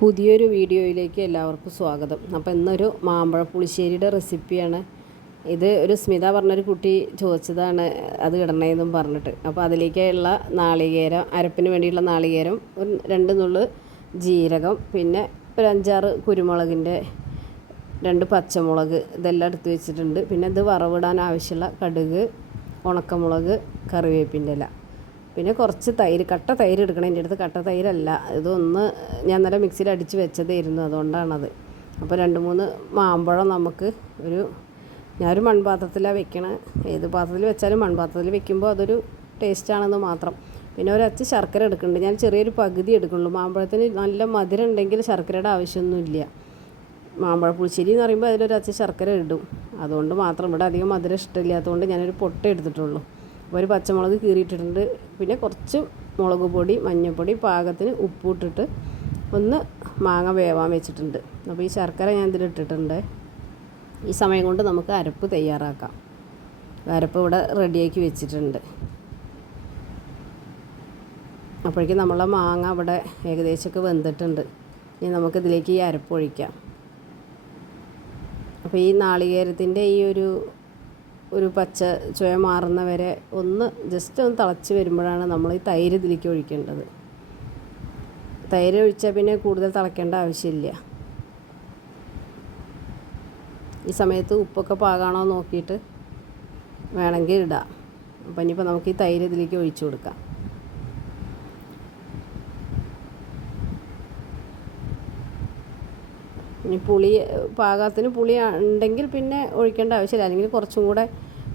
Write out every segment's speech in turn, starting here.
പുതിയൊരു വീഡിയോയിലേക്ക് എല്ലാവർക്കും സ്വാഗതം. അപ്പോൾ ഇന്നൊരു മാമ്പഴ പുളിശ്ശേരിയുടെ റെസിപ്പിയാണ്. ഇത് ഒരു സ്മിത പറഞ്ഞൊരു കുട്ടി ചോദിച്ചതാണ് അത് ഇടണേന്നും പറഞ്ഞിട്ട്. അപ്പോൾ അതിലേക്കുള്ള നാളികേരം, അരപ്പിന് വേണ്ടിയുള്ള നാളികേരം, ഒരു 2 നുള്ള് ജീരകം, പിന്നെ ഒരു 5-6 കുരുമുളകിൻ്റെ 2 പച്ചമുളക് ഇതെല്ലാം എടുത്ത് വെച്ചിട്ടുണ്ട്. പിന്നെ ഇത് വറവിടാൻ ആവശ്യമുള്ള കടുക്, ഉണക്കമുളക്, കറിവേപ്പിൻ്റെ ഇല, പിന്നെ കുറച്ച് തൈര്, കട്ട തൈര് എടുക്കണം. എൻ്റെ അടുത്ത് കട്ട തൈരല്ല, ഇതൊന്ന് ഞാൻ ഇന്നലെ മിക്സിയിൽ അടിച്ച് വെച്ചതായിരുന്നു, അതുകൊണ്ടാണത്. അപ്പോൾ 2-3 മാമ്പഴം നമുക്ക് ഞാനൊരു മൺപാത്രത്തിലാണ് വെക്കണത്. ഏത് പാത്രത്തിൽ വെച്ചാലും മൺപാത്രത്തിൽ വെക്കുമ്പോൾ അതൊരു ടേസ്റ്റാണെന്ന് മാത്രം. പിന്നെ ഒരച്ച് ശർക്കര എടുക്കുന്നുണ്ട്. ഞാൻ ചെറിയൊരു പകുതി എടുക്കുന്നുള്ളൂ. മാമ്പഴത്തിന് നല്ല മധുരം ഉണ്ടെങ്കിൽ ശർക്കരയുടെ ആവശ്യമൊന്നുമില്ല. മാമ്പഴ പുളിശ്ശേരി എന്ന് പറയുമ്പോൾ അതിലൊരച്ച് ശർക്കര ഇടും, അതുകൊണ്ട് മാത്രം. ഇവിടെ അധികം മധുരം ഇഷ്ടമില്ലാത്തതുകൊണ്ട് ഞാനൊരു പൊട്ട എടുത്തിട്ടുള്ളൂ. അപ്പോൾ ഒരു പച്ചമുളക് കീറിയിട്ടിട്ടുണ്ട്. പിന്നെ കുറച്ച് മുളക് പൊടി, മഞ്ഞൾപ്പൊടി, പാകത്തിന് ഉപ്പിട്ടിട്ട് ഒന്ന് മാങ്ങ വേവാൻ വെച്ചിട്ടുണ്ട്. അപ്പോൾ ഈ ശർക്കര ഞാൻ ഇതിലിട്ടിട്ടുണ്ട്. ഈ സമയം കൊണ്ട് നമുക്ക് അരപ്പ് തയ്യാറാക്കാം. അരപ്പ് ഇവിടെ റെഡിയാക്കി വെച്ചിട്ടുണ്ട്. അപ്പോഴേക്കും നമ്മളെ മാങ്ങ ഇവിടെ ഏകദേശമൊക്കെ വെന്തിട്ടുണ്ട്. ഇനി നമുക്കിതിലേക്ക് ഈ അരപ്പ് ഒഴിക്കാം. അപ്പോൾ ഈ നാളികേരത്തിൻ്റെ ഈ ഒരു പച്ച ചുവ മാറുന്നവരെ ജസ്റ്റ് ഒന്ന് തിളച്ച് വരുമ്പോഴാണ് നമ്മൾ ഈ തൈര് ഇതിലേക്ക് ഒഴിക്കേണ്ടത്. തൈര് ഒഴിച്ചാൽ പിന്നെ കൂടുതൽ തിളയ്ക്കേണ്ട ആവശ്യമില്ല. ഈ സമയത്ത് ഉപ്പൊക്കെ പാകമാണോ നോക്കിയിട്ട് വേണമെങ്കിൽ ഇടാം. അപ്പം ഇനിയിപ്പോൾ നമുക്ക് ഈ തൈര് ഇതിലേക്ക് ഒഴിച്ചു കൊടുക്കാം. ഇനി പാകത്തിന് പുളി ഉണ്ടെങ്കിൽ പിന്നെ ഒഴിക്കേണ്ട ആവശ്യമില്ല, അല്ലെങ്കിൽ കുറച്ചും കൂടെ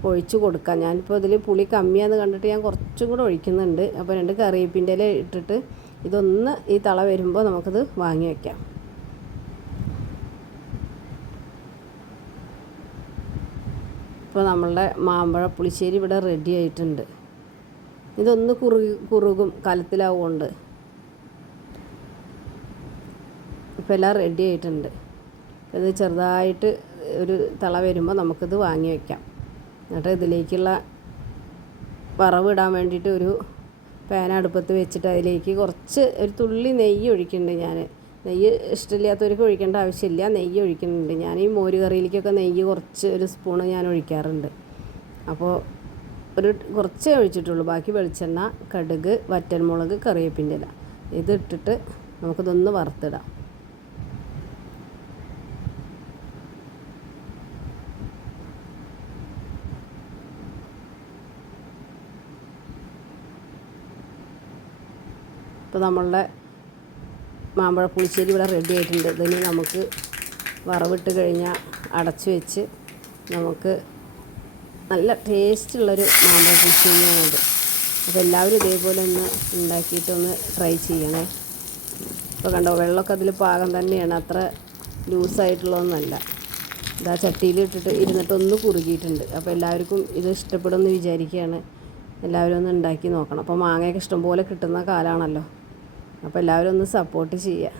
ഒഴിച്ച് കൊടുക്കാം. ഞാനിപ്പോൾ ഇതിൽ പുളി കമ്മിയാണെന്ന് കണ്ടിട്ട് ഞാൻ കുറച്ചും കൂടെ ഒഴിക്കുന്നുണ്ട്. അപ്പോൾ 2 കറിവേപ്പിൻ്റെ ഇല ഇട്ടിട്ട് ഇതൊന്ന് ഈ തള വരുമ്പോൾ നമുക്കിത് വാങ്ങി വയ്ക്കാം. ഇപ്പോൾ നമ്മളുടെ മാമ്പഴ പുളിശ്ശേരി ഇവിടെ റെഡി ആയിട്ടുണ്ട്. ഇതൊന്ന് കുറുകും കലത്തിലാവുകൊണ്ട്. ഇപ്പോൾ എല്ലാം റെഡി ആയിട്ടുണ്ട്. ഇത് ചെറുതായിട്ട് ഒരു തള വരുമ്പോൾ നമുക്കിത് വാങ്ങി വയ്ക്കാം. എന്നിട്ട് ഇതിലേക്കുള്ള വറവിടാൻ വേണ്ടിയിട്ട് ഒരു പാൻ അടുപ്പത്ത് വെച്ചിട്ട് അതിലേക്ക് ഒരു തുള്ളി നെയ്യ് ഒഴിക്കുന്നുണ്ട്. ഞാൻ നെയ്യ് ഇഷ്ടമില്ലാത്തവർക്ക് ഒഴിക്കേണ്ട ആവശ്യമില്ല, നെയ്യ് ഒഴിക്കുന്നുണ്ട്. ഞാൻ ഈ മോര് കറിയിലേക്കൊക്കെ നെയ്യ് ഒരു സ്പൂണ് ഞാൻ ഒഴിക്കാറുണ്ട്. അപ്പോൾ കുറച്ചേ ഒഴിച്ചിട്ടുള്ളൂ. ബാക്കി വെളിച്ചെണ്ണ, കടുക്, വറ്റൽമുളക്, കറിവേപ്പിൻ്റെ ഇല ഇതിട്ടിട്ട് നമുക്കിതൊന്ന് വറുത്തിടാം. ഇപ്പോൾ നമ്മളുടെ മാമ്പഴ പുളിശ്ശേരി ഇവിടെ റെഡി ആയിട്ടുണ്ട്. ഇതിന് നമുക്ക് വറവിട്ട് കഴിഞ്ഞാൽ അടച്ചു വെച്ച് നമുക്ക് നല്ല ടേസ്റ്റുള്ളൊരു മാമ്പഴ പുളിശ്ശേരിയാണത്. അപ്പോൾ എല്ലാവരും ഇതേപോലെ ഒന്ന് ഉണ്ടാക്കിയിട്ടൊന്ന് ട്രൈ ചെയ്യണേ. ഇപ്പോൾ കണ്ടോ, വെള്ളമൊക്കെ അതിൽ പാകം തന്നെയാണ്, അത്ര ലൂസായിട്ടുള്ളതൊന്നുമല്ല. ഇതാ ചട്ടിയിൽ ഇരുന്നിട്ടൊന്ന് കുറുകിയിട്ടുണ്ട്. അപ്പോൾ എല്ലാവർക്കും ഇത് ഇഷ്ടപ്പെടുമെന്ന് വിചാരിക്കുകയാണ്. എല്ലാവരും ഒന്ന് ഉണ്ടാക്കി നോക്കണം. അപ്പോൾ മാങ്ങയൊക്കെ ഇഷ്ടംപോലെ കിട്ടുന്ന കാലമാണല്ലോ. അപ്പോൾ എല്ലാവരും ഒന്ന് സപ്പോർട്ട് ചെയ്യുക.